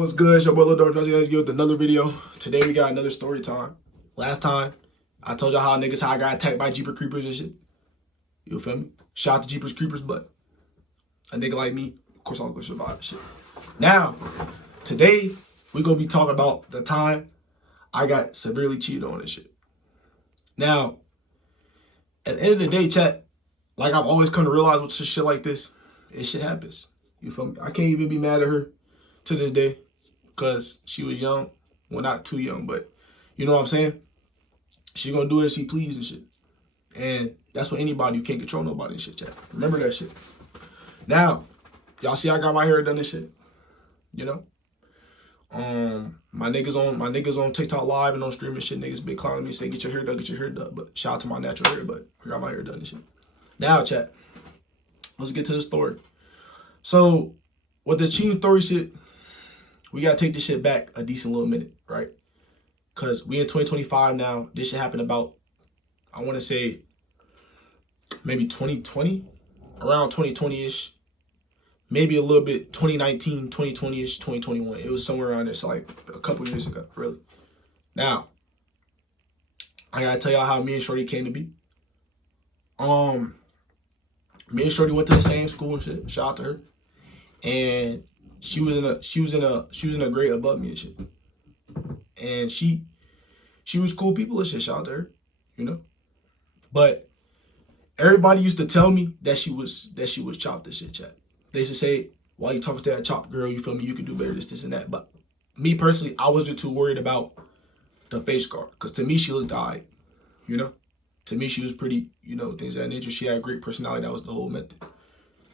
What's good? It's your boy Lil Dork. Let's get with another video. Today we got another story time. Last time, I told y'all how I got attacked by Jeepers Creepers and shit. You feel me? Shout out to Jeepers Creepers, but a nigga like me, of course I was gonna survive and shit. Now, today, we gonna be talking about the time I got severely cheated on and shit. Now, at the end of the day, chat, like I've always come to realize with shit like this, it shit happens. You feel me? I can't even be mad at her to this day because she was young. Well, not too young, but you know what I'm saying? She gonna do as she please and shit. And that's what anybody, you can't control nobody and shit, chat. Remember that shit. Now, y'all see I got my hair done and shit. You know? My niggas on TikTok live and on stream and shit, niggas been calling me, say get your hair done, But shout out to my natural hair, but I got my hair done and shit. Now, chat, let's get to the story. So, with the cheating story shit, we gotta take this shit back a decent little minute, right? Cause we in 2025 now. This shit happened about, I wanna say, maybe 2020, around 2020-ish. Maybe a little bit 2019, 2020-ish, 2021. It was somewhere around there, so like a couple years ago, really. Now, I gotta tell y'all how me and Shorty came to be. Me and Shorty went to the same school and shit. Shout out to her. And she was in a grade above me and shit. And she was cool people and shit. Shout out to her, you know. But everybody used to tell me that she was chopped and shit, chat. They used to say, why you talking to that chopped girl? You feel me? You can do better, this, and that. But me personally, I wasn't too worried about the face scar. Because to me, she looked alright, you know. To me, she was pretty, you know, things of that nature. She had a great personality. That was the whole method.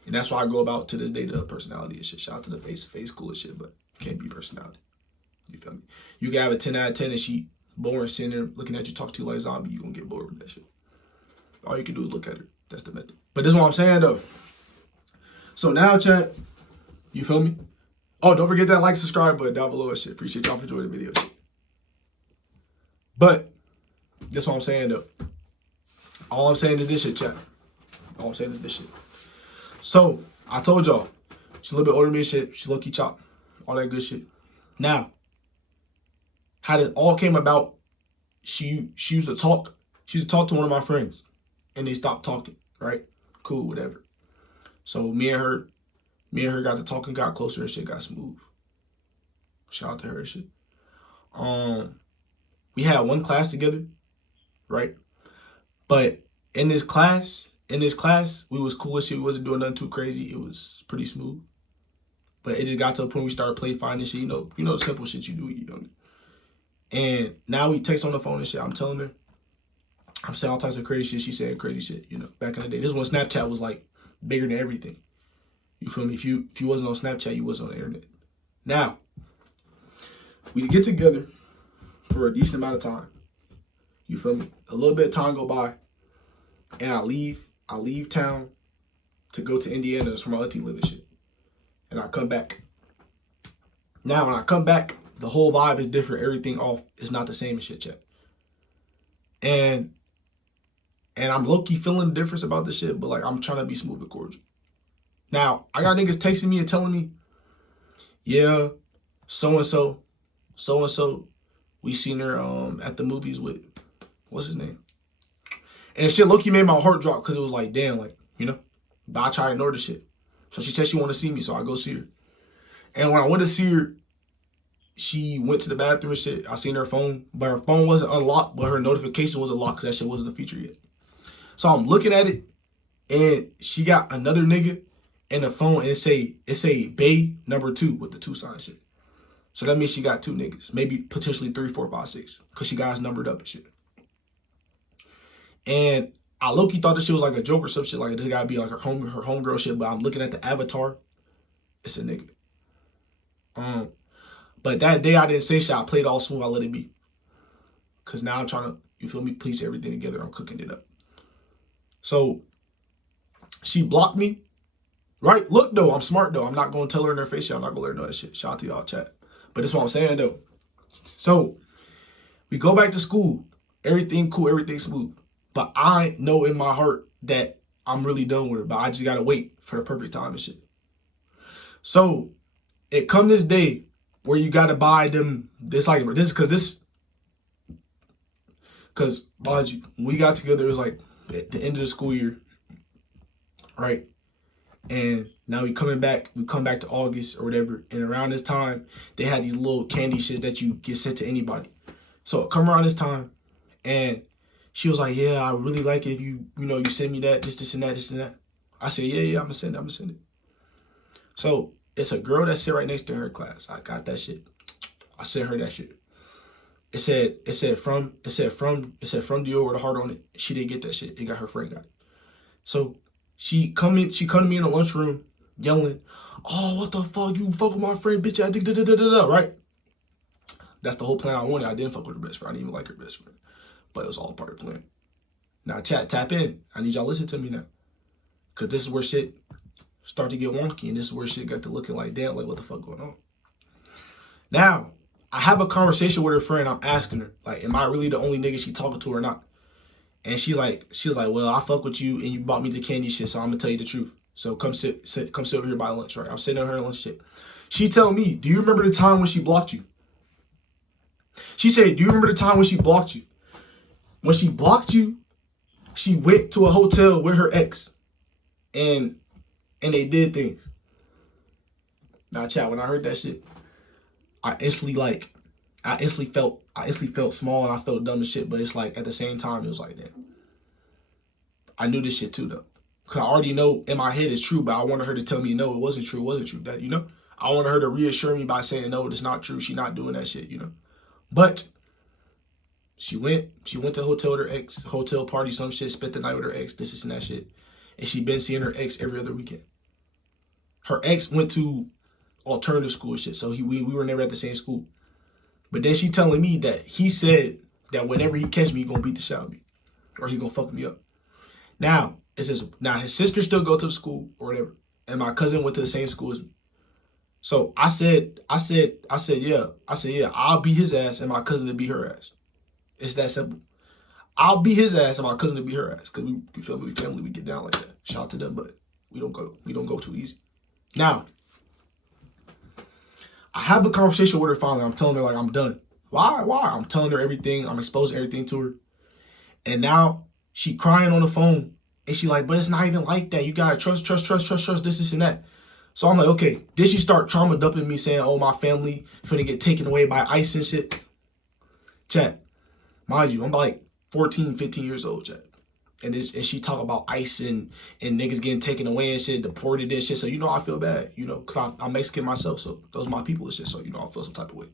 And that's why I go about to this day the personality and shit. Shout out to the face cool and shit, but can't be personality. You feel me? You can have a 10 out of 10 and she boring, sitting there looking at you, talk to you like a zombie. You gonna get bored with that shit. All you can do is look at her. That's the method. But this is what I'm saying though. So now, chat, you feel me? Oh, don't forget that like, subscribe button down below and shit. Appreciate y'all for enjoying the video. Shit. But this is what I'm saying though. All I'm saying is this shit, chat. All I'm saying is this shit. So, I told y'all, she's a little bit older than me and shit. She low-key chop. All that good shit. Now, how this all came about, she used to talk. She used to talk to one of my friends. And they stopped talking, right? Cool, whatever. So, me and her got to talking, got closer and shit, got smooth. Shout out to her and shit. We had one class together, right? But in this class, we was cool as shit. We wasn't doing nothing too crazy. It was pretty smooth. But it just got to a point we started play finding shit. You know the simple shit you do, you know. And now we text on the phone and shit. I'm telling her, I'm saying all types of crazy shit. She's saying crazy shit, you know, back in the day. This is when Snapchat was like bigger than everything. You feel me? If you wasn't on Snapchat, you wasn't on the internet. Now, we get together for a decent amount of time. You feel me? A little bit of time go by, and I leave town to go to Indiana. That's where my auntie live and shit. And I come back. Now, when I come back, the whole vibe is different. Everything off is not the same and shit, chat. And I'm low-key feeling the difference about this shit, but like I'm trying to be smooth and cordial. Now, I got niggas texting me and telling me, yeah, so-and-so, we seen her at the movies with, what's his name? And shit low-key made my heart drop because it was like, damn, like, you know. But I try to ignore the shit. So she said she wanted to see me, so I go see her. And when I went to see her, she went to the bathroom and shit. I seen her phone, but her phone wasn't unlocked, but her notification wasn't locked because that shit wasn't a feature yet. So I'm looking at it, and she got another nigga in the phone, and it say Bay number 2 with the 2 sign shit. So that means she got 2 niggas, maybe potentially 3, 4, 5, 6, because she got us numbered up and shit. And I low-key thought this shit was like a joke or some shit, like this gotta be like her homegirl shit, but I'm looking at the avatar, it's a nigga. But that day I didn't say shit, I played all smooth, I let it be. Cause now I'm trying to, you feel me, piece everything together, I'm cooking it up. So, she blocked me, right? Look though, I'm smart though, I'm not gonna tell her in her face, I'm not gonna let her know that shit. Shout out to y'all, chat. But that's what I'm saying though. So, we go back to school, everything cool, everything smooth. But I know in my heart that I'm really done with her, but I just gotta wait for the perfect time and shit. So it come this day where you gotta buy them. This like this because mind you, when we got together, it was like at the end of the school year, right? And now we come back to August or whatever, and around this time, they had these little candy shit that you get sent to anybody. So come around this time, and she was like, yeah, I really like it if you send me that, this and that, this and that. I said, yeah, I'm gonna send it. So it's a girl that sit right next to her class. I got that shit. I sent her that shit. It said from Dior with a heart on it. She didn't get that shit. It got her friend got it. So she come to me in the lunchroom yelling, oh, what the fuck? You fuck with my friend, bitch. I think right? That's the whole plan I wanted. I didn't fuck with her best friend. I didn't even like her best friend. But it was all part of the plan. Now, chat, tap in. I need y'all to listen to me now. Because this is where shit start to get wonky. And this is where shit got to looking like, damn, like, what the fuck going on? Now, I have a conversation with her friend. I'm asking her, like, am I really the only nigga she talking to or not? And she was like, well, I fuck with you and you bought me the candy shit, so I'm gonna tell you the truth. So come sit over here by lunch, right? I'm sitting on her lunch shit. She tell me, do you remember the time when she blocked you? She said, do you remember the time when she blocked you? When she blocked you, she went to a hotel with her ex, and they did things. Now, chat, when I heard that shit, I instantly felt small and I felt dumb as shit. But it's like at the same time, it was like, damn, I knew this shit too though, because I already know in my head it's true, but I wanted her to tell me no, it wasn't true. That I wanted her to reassure me by saying no, it's not true. She not doing that shit, But she went to a hotel with her ex, hotel party, some shit, spent the night with her ex, this and that shit. And she been seeing her ex every other weekend. Her ex went to alternative school and shit, so we were never at the same school. But then she telling me that he said that whenever he catch me, he gonna beat the shit out of me. Or he gonna fuck me up. Now, his sister still go to the school or whatever. And my cousin went to the same school as me. So I said, yeah, I'll beat his ass and my cousin to beat her ass. It's that simple. I'll beat his ass and my cousin to beat her ass. Cause we family, we get down like that. Shout out to them, but we don't go too easy. Now, I have a conversation with her finally. I'm telling her like I'm done. Why? I'm telling her everything. I'm exposing everything to her. And now she crying on the phone. And she like, but it's not even like that. You gotta trust, this and that. So I'm like, okay. Then she start trauma dumping me saying, oh, my family finna get taken away by ICE and shit. Chat, mind you, I'm like 14, 15 years old, chat. And she talk about ICE and niggas getting taken away and shit, deported and shit. So, I feel bad, because I'm Mexican myself. So those are my people and shit. So, I feel some type of way.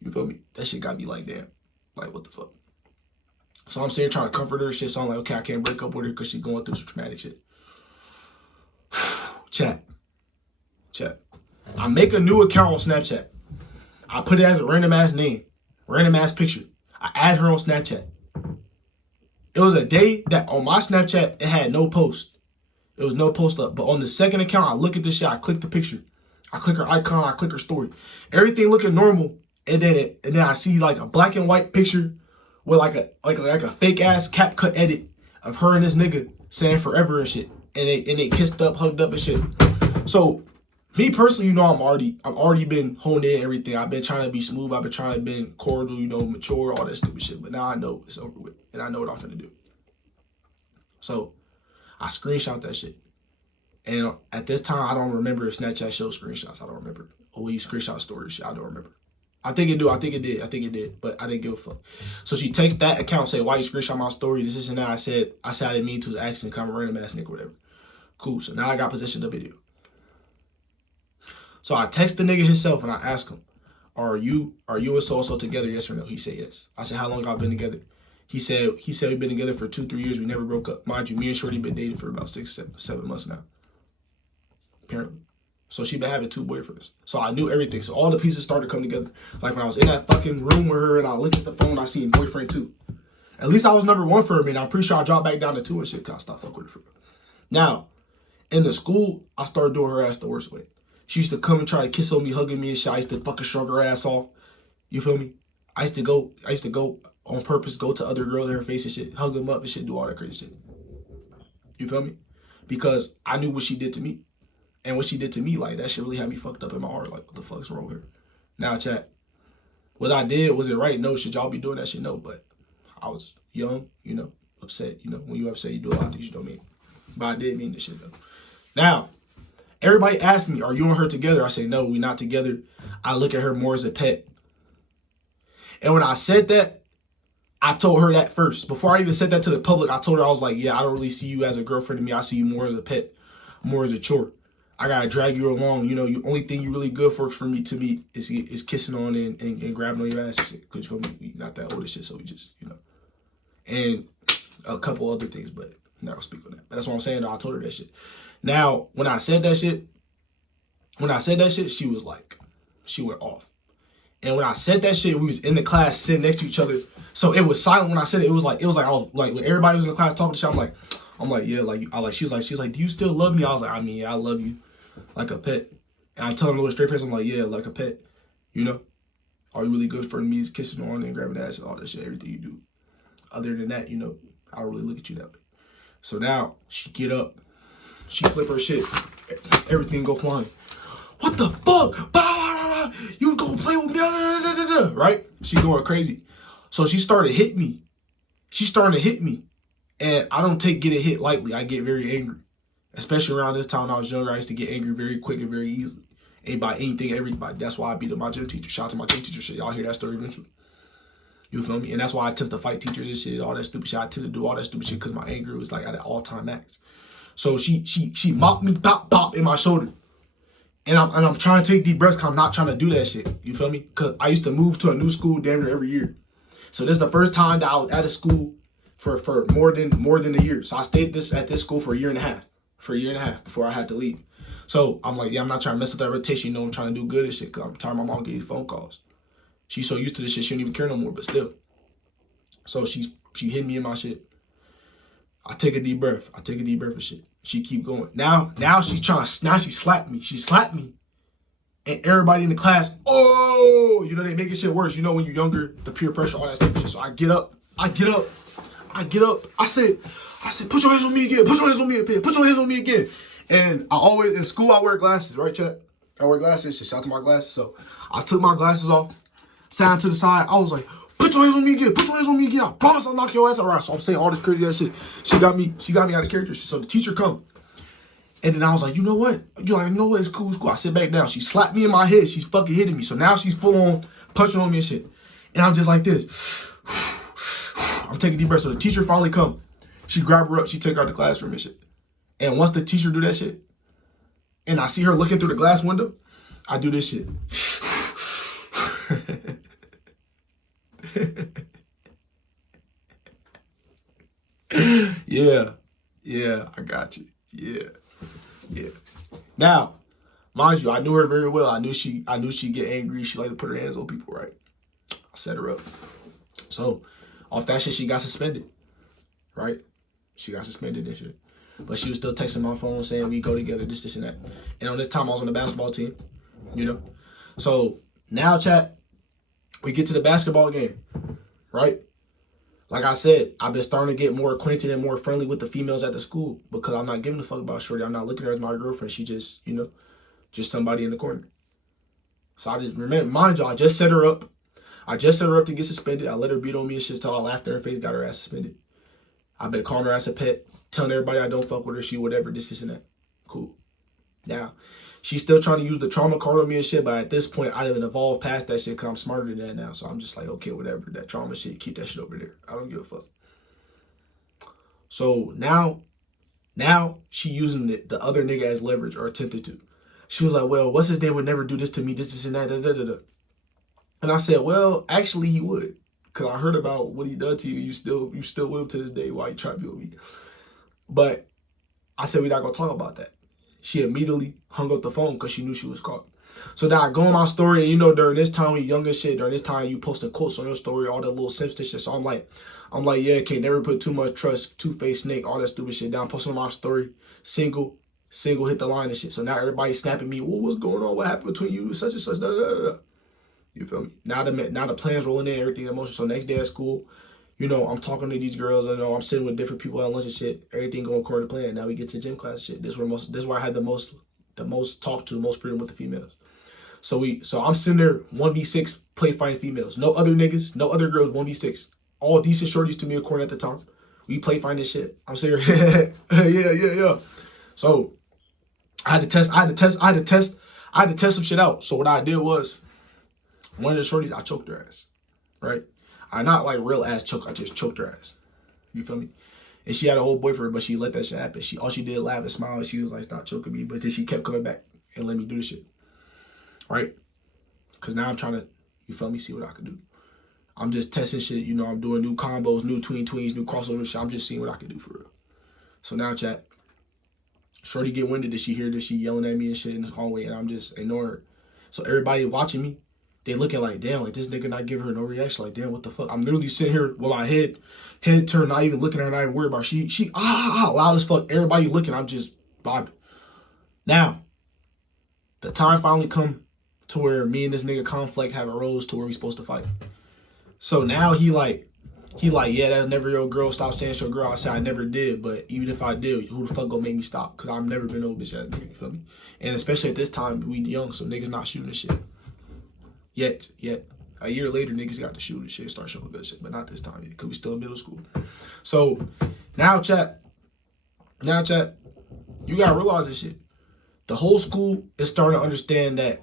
You feel me? That shit got me like, damn. Like, what the fuck? So I'm sitting trying to comfort her and shit. So I'm like, okay, I can't break up with her because she's going through some traumatic shit. Chat. I make a new account on Snapchat. I put it as a random ass name, random ass picture. I add her on Snapchat. It was a day that on my Snapchat, it had no post. It was no post up. But on the second account, I look at this shit. I click the picture. I click her icon. I click her story. Everything looking normal. And then I see like a black and white picture with like a fake ass cap cut edit of her and this nigga saying forever and shit. And they kissed up, hugged up and shit. So me personally, I've already been honed in everything. I've been trying to be smooth. I've been trying to be cordial, mature, all that stupid shit. But now I know it's over with. And I know what I'm finna do. So I screenshot that shit. And at this time, I don't remember if Snapchat shows screenshots. I don't remember. Or when you screenshot stories, I don't remember. I think it did. But I didn't give a fuck. So she takes that account, say, why you screenshot my story, this and that. I said I didn't mean to, it was an accident, kind of random ass nigga, whatever. Cool. So now I got possession of the video. So I text the nigga himself and I ask him, are you and so-and-so together, yes or no? He said yes. I said, how long y'all been together? He said we've been together for 2-3 years. We never broke up. Mind you, me and Shorty been dating for about 6-7 months now. Apparently. So she been having 2 boyfriends. So I knew everything. So all the pieces started coming together. Like when I was in that fucking room with her and I looked at the phone, I seen boyfriend 2. At least I was number 1 for her, man. I'm pretty sure I dropped back down to 2 and shit because I stopped fucking with her. Now, in the school, I started doing her ass the worst way. She used to come and try to kiss on me, hugging me and shit. I used to fucking shrug her ass off. You feel me? I used to go on purpose, go to other girls in her face and shit, hug them up and shit, do all that crazy shit. You feel me? Because I knew what she did to me. And what she did to me, like, that shit really had me fucked up in my heart. Like, what the fuck's wrong with her? Now, chat. What I did, was it right? No. Should y'all be doing that shit? No. But I was young, you know, upset. You know, when you upset, you do a lot of things you don't mean. But I did mean this shit, though. Now, everybody asked me, are you and her together? I say, no, we're not together. I look at her more as a pet. And when I said that, I told her that first. Before I even said that to the public, I told her, I was like, yeah, I don't really see you as a girlfriend to me. I see you more as a pet, more as a chore. I gotta drag you along. You know, the only thing you really good for me to me is kissing on and grabbing on your ass and shit. Because for me, we not that old and shit, so we just, you know. And a couple other things, but I'm not gonna speak on that. But that's what I'm saying, though. I told her that shit. Now, when I said that shit, she was like, she went off. And when I said that shit, we was in the class sitting next to each other. So it was silent when I said it. It was like I was like, when everybody was in the class talking to shit, I'm like, yeah, like, she was like, do you still love me? I was like, I mean, yeah, I love you like a pet. And I tell him with a straight face, I'm like, yeah, like a pet, you know? All you really good for me is kissing on and grabbing ass and all that shit, everything you do. Other than that, you know, I don't really look at you that way. So now she get up, she flip her shit, everything go flying. What the fuck? You gonna play with me? Right? She going crazy. So she started hitting me. She's starting to hit me. And I don't take getting hit lightly. I get very angry. Especially around this time when I was younger, I used to get angry very quick and very easily. Ain't by anything, everybody. That's why I beat up my gym teacher. Shout out to my gym teacher shit. Y'all hear that story eventually. You feel me? And that's why I attempt to fight teachers and shit, all that stupid shit. I tend to do all that stupid shit because my anger was like at an all-time max. So she mocked me, pop in my shoulder. And I'm trying to take deep breaths because I'm not trying to do that shit. You feel me? Because I used to move to a new school damn near every year. So this is the first time that I was at a school for more than a year. So I stayed at this school for a year and a half. Before I had to leave. So I'm like, yeah, I'm not trying to mess with that rotation. You know, I'm trying to do good and shit because I'm tired of my mom getting phone calls. She's so used to this shit, she don't even care no more, but still. So she hit me in my shit. I take a deep breath. And shit. She keep going. Now she slapped me. She slapped me. And everybody in the class, oh, you know, they making shit worse. You know, when you're younger, the peer pressure, all that stupid shit. So I get up. I said, put your hands on me again. Put your hands on me again. And I always, in school, I wear glasses, right, chat? I wear glasses. Shout out to my glasses. So I took my glasses off, sat down to the side. I was like, put your hands on me again. I promise I'll knock your ass out. So I'm saying all this crazy ass shit. She got me out of character. So the teacher come. And then I was like, you know what? It's cool. I sit back down. She slapped me in my head. She's fucking hitting me. So now she's full on punching on me and shit. And I'm just like this. I'm taking deep breaths. So the teacher finally come. She grab her up. She take her out the classroom and shit. And once the teacher do that shit, and I see her looking through the glass window, I do this shit. Yeah, I got you. Yeah. Now, mind you, I knew her very well. I knew she'd get angry. She liked to put her hands on people, right? I set her up. So, off that shit, she got suspended, right? She got suspended and shit. But she was still texting my phone saying we go together, this, and that. And on this time, I was on the basketball team, you know? So, now, chat, we get to the basketball game, right? Like I said, I've been starting to get more acquainted and more friendly with the females at the school because I'm not giving a fuck about shorty. I'm not looking at her as my girlfriend. She just, you know, just somebody in the corner. So I just remember, mind you, I just set her up. To get suspended. I let her beat on me and shit till I laughed in her face, got her ass suspended. I've been calling her ass a pet, telling everybody I don't fuck with her, she whatever, this and that. Cool. Now, she's still trying to use the trauma card on me and shit, but at this point, I didn't evolve past that shit because I'm smarter than that now. So I'm just like, okay, whatever. That trauma shit, keep that shit over there. I don't give a fuck. So now she using the other nigga as leverage or attempted to. She was like, well, what's his name would never do this to me, this and that, da. And I said, well, actually he would. Because I heard about what he done to you. You still with him to this day while you try to be with me. But I said, we're not going to talk about that. She immediately hung up the phone because she knew she was caught. So now I go on my story, and you know, during this time, we young as shit. During this time, you posting quotes on your story, all that little simp shit. So I'm like, yeah, can't never put too much trust, two-faced snake, all that stupid shit down. Posting on my story, single hit the line and shit. So now everybody's snapping me, well, what's going on? What happened between you? Such and such, da, da, da. You feel me? Now the plans rolling in, everything in motion. So next day at school, you know, I'm talking to these girls. I know I'm sitting with different people at lunch and shit. Everything going according to plan. Now we get to gym class and shit. This is where I had the most talk to, most freedom with the females. So I'm sitting there 1v6 play fighting females. No other niggas, no other girls, 1v6. All decent shorties to me according at the time. We play fighting this shit. I'm sitting here, yeah. So I had to test some shit out. So what I did was, one of the shorties, I choked her ass. Right? I not like real ass choke, I just choked her ass. You feel me? And she had a whole boyfriend, but she let that shit happen. All she did laugh and smile, and she was like, stop choking me. But then she kept coming back and let me do the shit. Right? Because now I'm trying to, you feel me, see what I can do. I'm just testing shit, you know, I'm doing new combos, new tweens, new crossover shit. I'm just seeing what I can do for real. So now, chat, shorty get winded that she hear this, she yelling at me and shit in the hallway, and I'm just ignoring her. So everybody watching me, they looking like, damn, like this nigga not giving her no reaction. Like, damn, what the fuck? I'm literally sitting here with my head turned, not even looking at her, not even worried about her. She loud as fuck. Everybody looking, I'm just vibing. Now, the time finally come to where me and this nigga conflict have arose to where we supposed to fight. So now he like, yeah, that's never your girl. Stop saying it's your girl. I said I never did, but even if I did, who the fuck gonna make me stop? Cause I've never been no bitch ass nigga, you feel me? And especially at this time, we young, so niggas not shooting shit. Yet. A year later, niggas got to shoot and shit, start showing good shit, but not this time yet, cause we still in middle school. So now chat, you gotta realize this shit. The whole school is starting to understand that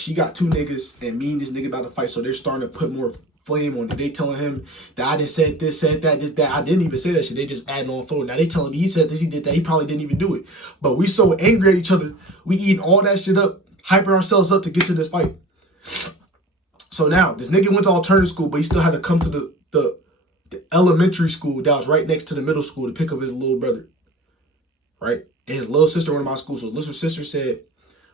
she got two niggas and me and this nigga about to fight, so they're starting to put more flame on it. They telling him that I didn't say this, said that, this, that. I didn't even say that shit. They just adding on phone. Now they telling me he said this, he did that. He probably didn't even do it. But we so angry at each other, we eating all that shit up, hyping ourselves up to get to this fight. So now this nigga went to alternative school, but he still had to come to the elementary school that was right next to the middle school to pick up his little brother. Right? And his little sister went to my school. So his little sister said,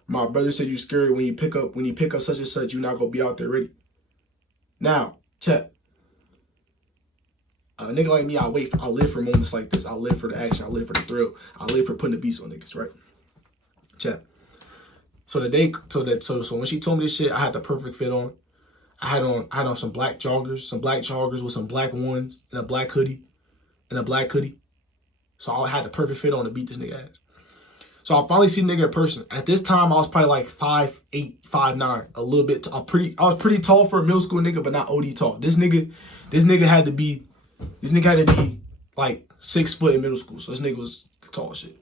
my brother said you scared when you pick up such and such, you're not gonna be out there ready. Now, check. A nigga like me, I live for moments like this. I live for the action. I live for the thrill. I live for putting the beats on niggas, right? Check. So so when she told me this shit, I had the perfect fit on. I had on some black joggers with some black ones and a black hoodie. So I had the perfect fit on to beat this nigga ass. So I finally see the nigga in person. At this time, I was probably like 5'8", 5'9", a little bit. I was pretty tall for a middle school nigga, but not OD tall. This nigga had to be like 6 foot in middle school. So this nigga was tall as shit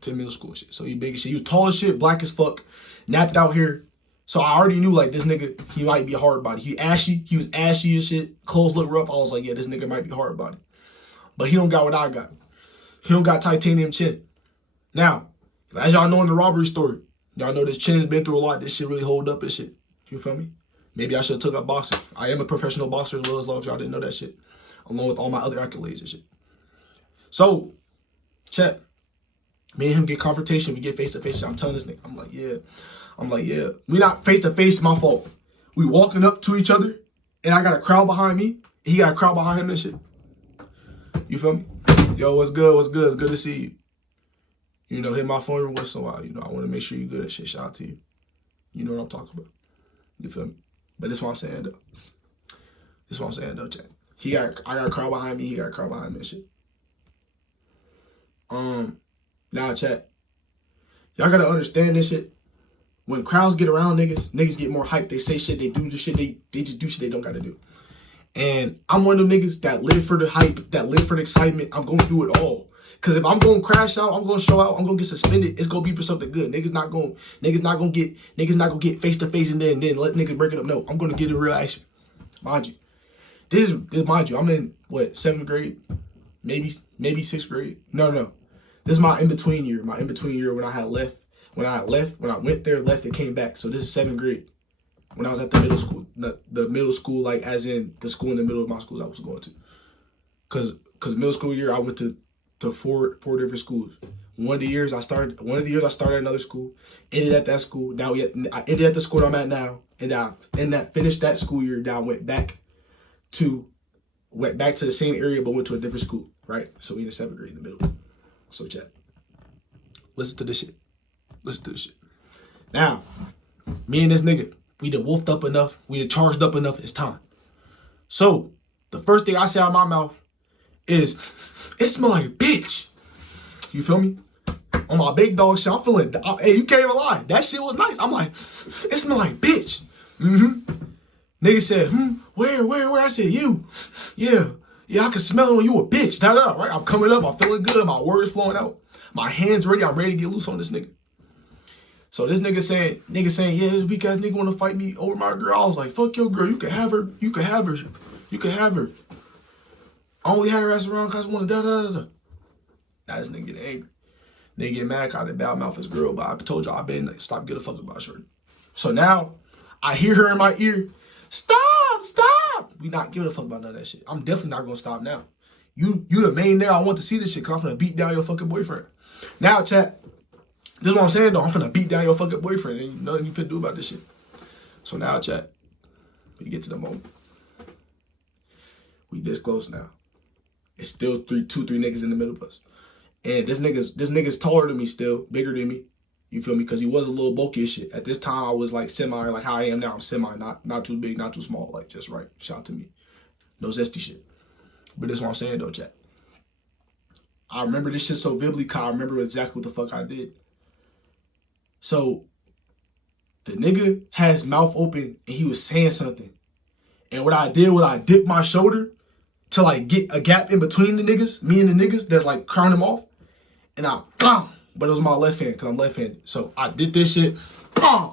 to middle school shit. So he big as shit. He was tall as shit, black as fuck, napped out here. So I already knew like this nigga, he might be a hard body. He was ashy as shit. Clothes look rough. I was like, yeah, this nigga might be hard body. But he don't got what I got. He don't got titanium chin. Now, as y'all know in the robbery story, y'all know this chin's been through a lot. This shit really hold up and shit. You feel me? Maybe I should have took up boxing. I am a professional boxer as well if y'all didn't know that shit. Along with all my other accolades and shit. So, check. Me and him get confrontation. We get face to face. I'm telling this nigga, I'm like, yeah. We not face to face, my fault. We walking up to each other, and I got a crowd behind me. He got a crowd behind him and shit. You feel me? Yo, what's good? What's good? It's good to see you. You know, hit my phone every once in a while. You know, I want to make sure you good and shit. Shout out to you. You know what I'm talking about. You feel me? But this is what I'm saying, though. Chat. I got a crowd behind me. He got a crowd behind me and shit. Now, chat. Y'all got to understand this shit. When crowds get around niggas get more hyped. They say shit. They do the shit. They just do shit they don't got to do. And I'm one of them niggas that live for the hype, that live for the excitement. I'm going to do it all. Because if I'm going to crash out, I'm going to show out, I'm going to get suspended, it's going to be for something good. Niggas not going to get face to face and then let niggas break it up. No, I'm going to get in real action. Mind you. Mind you, I'm in, 7th grade? Maybe 6th grade? No. This is my in-between year. My in-between year when I went there, left, and came back. So this is 7th grade. When I was at the middle school. The middle school, like as in the school in the middle of my school I was going to. Because middle school year, I went to four different schools. One of the years I started another school, ended at that school. Now I ended at the school I'm at now, and finished that school year. Now I went back to the same area, but went to a different school. Right? So we in the 7th grade in the middle. So chat. Listen to this shit. Now, me and this nigga, we done wolfed up enough. We done charged up enough. It's time. So the first thing I say out of my mouth is, it smell like a bitch. You feel me? On my big dog shit, I'm feeling, hey, you can't even lie. That shit was nice. I'm like, it smell like bitch. Nigga said, where? I said, you. Yeah, I can smell it when you a bitch. Da-da, right? I'm coming up, I'm feeling good, my words flowing out. My hands ready, I'm ready to get loose on this nigga. So this nigga saying, yeah, this weak ass nigga wanna fight me over my girl. I was like, fuck your girl, you can have her. I only had her ass around because I wanted da-da-da-da. Now this nigga getting angry. Nigga get mad cause I didn't bad mouth his girl, but I told y'all I've been like, stop giving a fuck about shorty. So now I hear her in my ear, stop. We not giving a fuck about none of that shit. I'm definitely not gonna stop now. You the main there. I want to see this shit cause I'm finna beat down your fucking boyfriend. Now, chat, this is what I'm saying though. I'm finna beat down your fucking boyfriend. Ain't nothing you finna do about this shit. So now, chat, we get to the moment. We this close now. It's still three niggas in the middle of us. And this nigga's taller than me still, bigger than me. You feel me? Because he was a little bulky as shit. At this time, I was like semi, like how I am now. I'm semi, not too big, not too small, like just right. Shout out to me. No zesty shit. But this is what I'm saying though, chat. I remember this shit so vividly because I remember exactly what the fuck I did. So, the nigga had his mouth open and he was saying something. And what I did was I dipped my shoulder to like get a gap in between the niggas, me and the niggas that's like crowning him off. And I, but it was my left hand because I'm left-handed. So I did this shit,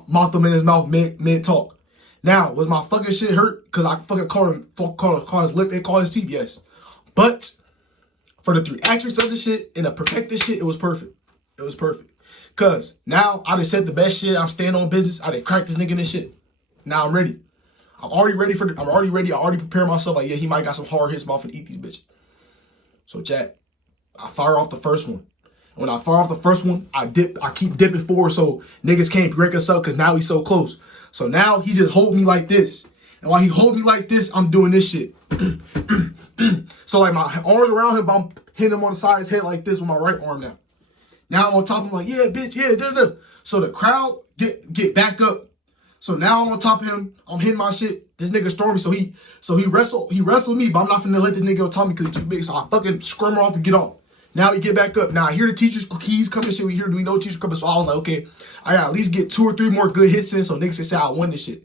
mouthed him in his mouth mid-talk. Now, was my fucking shit hurt because I fucking called his lip and called his teeth? Yes. But for the theatrics of the shit and the perfected shit, it was perfect. It was perfect. Because now I just said the best shit. I'm staying on business. I done cracked this nigga in this shit. Now I'm ready. I'm already ready. I already prepared myself. Like, yeah, he might got some hard hits, mouth and eat these bitches. So, chat, I fire off the first one. And when I fire off the first one, I keep dipping forward so niggas can't break us up because now he's so close. So now he just hold me like this. And while he hold me like this, I'm doing this shit. So like my arms around him, but I'm hitting him on the side of his head like this with my right arm now. Now I'm on top of him like, yeah, bitch, yeah, da-da-da. So the crowd get back up. So now I'm on top of him. I'm hitting my shit. This nigga stormy. So he wrestled me, but I'm not finna let this nigga on top of me because he's too big. So I fucking scrum her off and get off. Now we get back up. Now I hear the teacher's keys coming. Shit, do we know teacher's coming? So I was like, okay, I gotta at least get 2 or 3 more good hits in so niggas can say I won this shit.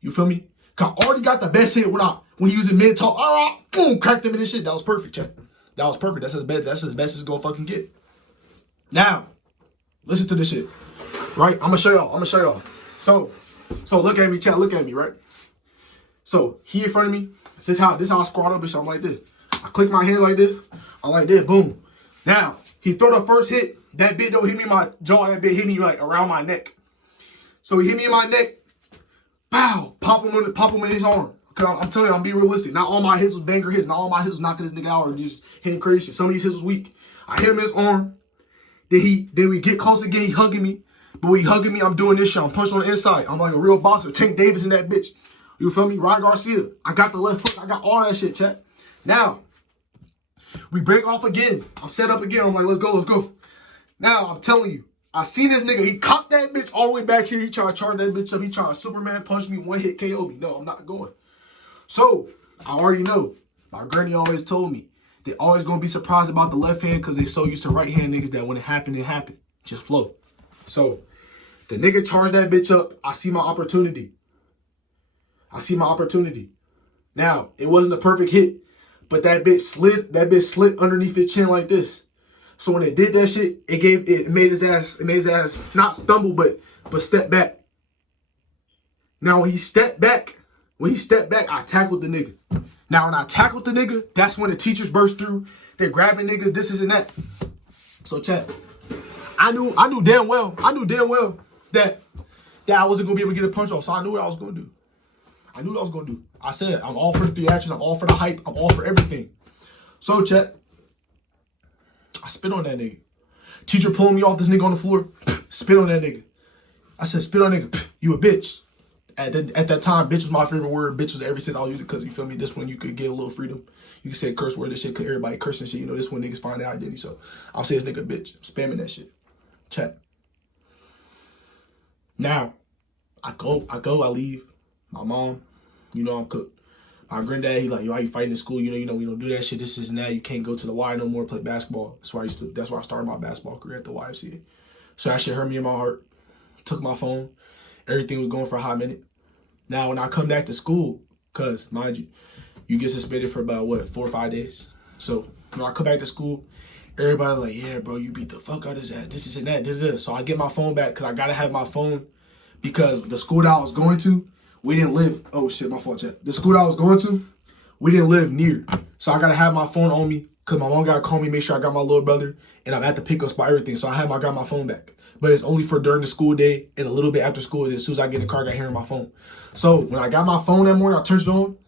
You feel me? Cause I already got the best hit when he was in mid talk. All right, boom, cracked him in this shit. That was perfect, chat. That was perfect. That's as best as gonna fucking get. Now, listen to this shit. Right? I'm gonna show y'all. So look at me, chat. Look at me, right? So he in front of me. This how I squat up and shit. I'm like this. I click my hand like this. I'm like this. Boom. Now he throw the first hit. That bit don't hit me in my jaw. That bit hit me like around my neck. So he hit me in my neck. Pow! Pop him in his arm. Cause I'm telling you, I'm being realistic. Not all my hits was banger hits. Not all my hits was knocking this nigga out or just hitting crazy shit. Some of these hits was weak. I hit him in his arm. Then we get close again. He hugging me. But when he hugging me, I'm doing this shit. I'm punching on the inside. I'm like a real boxer. Tank Davis in that bitch. You feel me? Ryan Garcia. I got the left foot. I got all that shit, chat. Now, we break off again. I'm set up again. I'm like, let's go. Now, I'm telling you, I seen this nigga. He cocked that bitch all the way back here. He trying to charge that bitch up. He trying to Superman punch me, one hit KO me. No, I'm not going. So, I already know. My granny always told me. They always going to be surprised about the left hand because they so used to right hand niggas that when it happened, it happened. Just flow. So, the nigga charged that bitch up. I see my opportunity. Now, it wasn't a perfect hit, but that bitch slid underneath his chin like this. So when it did that shit, it made his ass not stumble, but step back. Now when he stepped back, I tackled the nigga. Now when I tackled the nigga, that's when the teachers burst through. They're grabbing niggas, this and that. So chat, I knew damn well that I wasn't gonna be able to get a punch off. So I knew what I was gonna do. I said I'm all for the theatrics, I'm all for the hype, I'm all for everything. So chat, I spit on that nigga. Teacher pulling me off this nigga on the floor, spit on that nigga. I said, spit on nigga, you a bitch. At that time, bitch was my favorite word. Bitch was ever since I was using because you feel me. This one you could get a little freedom. You can say curse word, this shit, cause everybody cursing shit. You know, this one niggas find out identity. So I'll say this nigga bitch. I'm spamming that shit. Chat. Now, I leave. My mom, you know I'm cooked. My granddad, he like, yo, why you fighting in school? You know, we don't do that shit. This is that. You can't go to the Y no more, play basketball. That's why I started my basketball career at the YMCA. So that shit hurt me in my heart. Took my phone. Everything was going for a hot minute. Now, when I come back to school, cause mind you, you get suspended for about what, 4 or 5 days. So when I come back to school, everybody like, yeah, bro, you beat the fuck out of his ass. This is and that. Da, da, da. So I get my phone back because I gotta have my phone because the school that I was going to, we didn't live. Oh shit, my fault, chat. The school that I was going to, we didn't live near. So I gotta have my phone on me because my mom gotta call me, make sure I got my little brother, and I'm at the pickup spot, everything. So I got my phone back. But it's only for during the school day and a little bit after school. And as soon as I get in the car, I got hearing my phone. So when I got my phone that morning, I turned it on.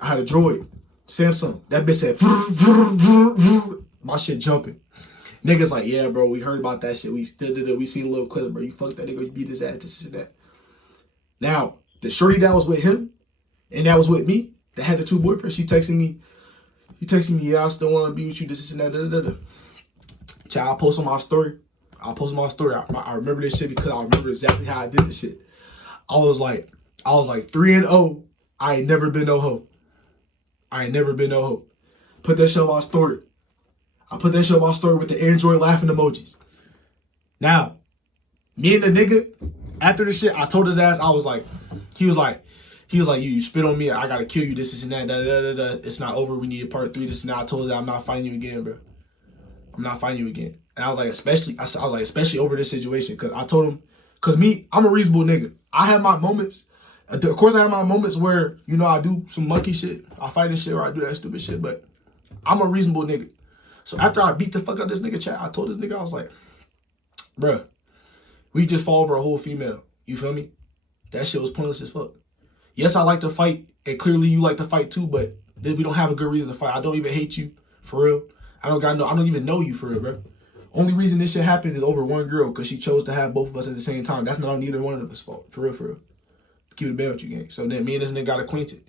I had a Droid, Samsung. That bitch said, my shit jumping. Niggas like, yeah, bro, we heard about that shit. We still did it. We seen little clips, bro. You fucked that nigga. You beat his ass. This and that. Now, the shorty that was with him and that was with me, that had the 2 boyfriends, she texting me, yeah, I still want to be with you, this and that, da, da, da. Child, I'll post on my story. I remember this shit because I remember exactly how I did this shit. I was like 3-0. I ain't never been no hoe. Put that shit on my story. I put that shit on my story with the Android laughing emojis. Now, me and the nigga, after the shit, I told his ass, he was like, you spit on me, I gotta kill you, this and that, da, da, da, da. It's not over, we need a part 3, this and that. I told his ass, I'm not fighting you again, bro. I'm not fighting you again. And I was like, especially over this situation, because I told him, because me, I'm a reasonable nigga. I have my moments. Of course, I have my moments where, you know, I do some monkey shit. I fight and shit, or I do that stupid shit, but I'm a reasonable nigga. So after I beat the fuck out of this nigga, chat, I told this nigga, I was like, bruh, we just fall over a whole female. You feel me? That shit was pointless as fuck. Yes, I like to fight, and clearly you like to fight too, but we don't have a good reason to fight. I don't even hate you, for real. I don't even know you, for real, bro. Only reason this shit happened is over one girl, because she chose to have both of us at the same time. That's not on neither one of us' fault, for real, for real. Keep it bad with you, gang. So then me and this nigga got acquainted,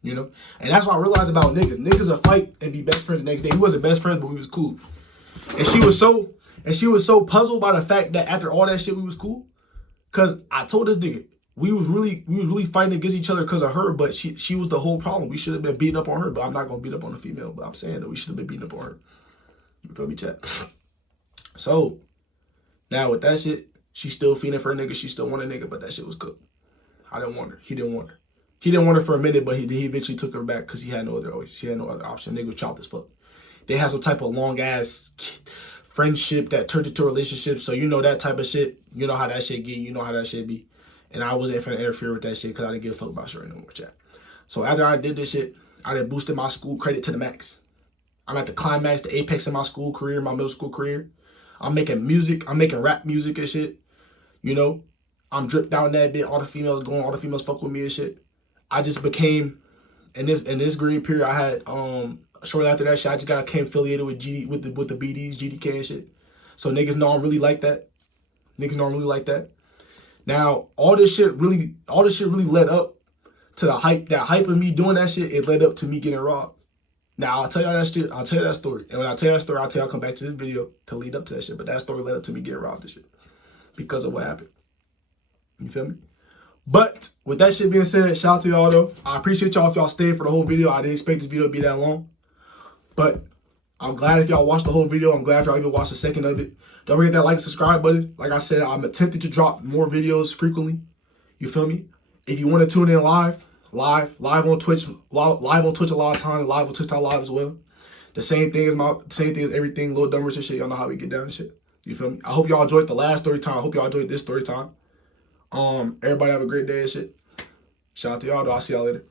you know? And that's what I realized about niggas. Niggas will fight and be best friends the next day. He wasn't best friends, but we was cool. And she was so puzzled by the fact that after all that shit, we was cool. Because I told this nigga, we was really fighting against each other because of her, but she was the whole problem. We should have been beating up on her, but I'm not going to beat up on a female. But I'm saying that we should have been beating up on her. You feel me, chat? So, now with that shit, she's still feeding for a nigga. She still want a nigga, but that shit was cooked. I didn't want her. He didn't want her. He didn't want her for a minute, but he eventually took her back because he had no other option. Nigga was chopped as fuck. They had some type of long-ass friendship that turned into a relationship. So you know that type of shit. You know how that shit get. You know how that shit be. And I wasn't finna interfere with that shit because I didn't give a fuck about shit no more, chat. So after I did this shit, I done boosted my school credit to the max. I'm at the climax, the apex of my school career, my middle school career. I'm making music. I'm making rap music and shit. You know, I'm dripped down that bit. All the females fuck with me and shit. I just became, in this grade period, I had, shortly after that shit, I just became affiliated with with the BDs, GDK and shit. So niggas know I'm really like that. Now, all this shit really led up to the hype. That hype of me doing that shit, it led up to me getting robbed. Now, I'll tell y'all that shit. I'll tell you that story. And when I tell you that story, I'll come back to this video to lead up to that shit. But that story led up to me getting robbed and shit because of what happened. You feel me? But with that shit being said, shout out to y'all though. I appreciate y'all if y'all stayed for the whole video. I didn't expect this video to be that long. But I'm glad if y'all watched the whole video. I'm glad if y'all even watched a second of it. Don't forget that like and subscribe button. Like I said, I'm attempting to drop more videos frequently. You feel me? If you want to tune in live on Twitch, live on Twitch a lot of times, live on TikTok live as well. The same thing as everything, little dumbers and shit. Y'all know how we get down and shit. You feel me? I hope y'all enjoyed the last story time. I hope y'all enjoyed this story time. Everybody have a great day and shit. Shout out to y'all though. I'll see y'all later.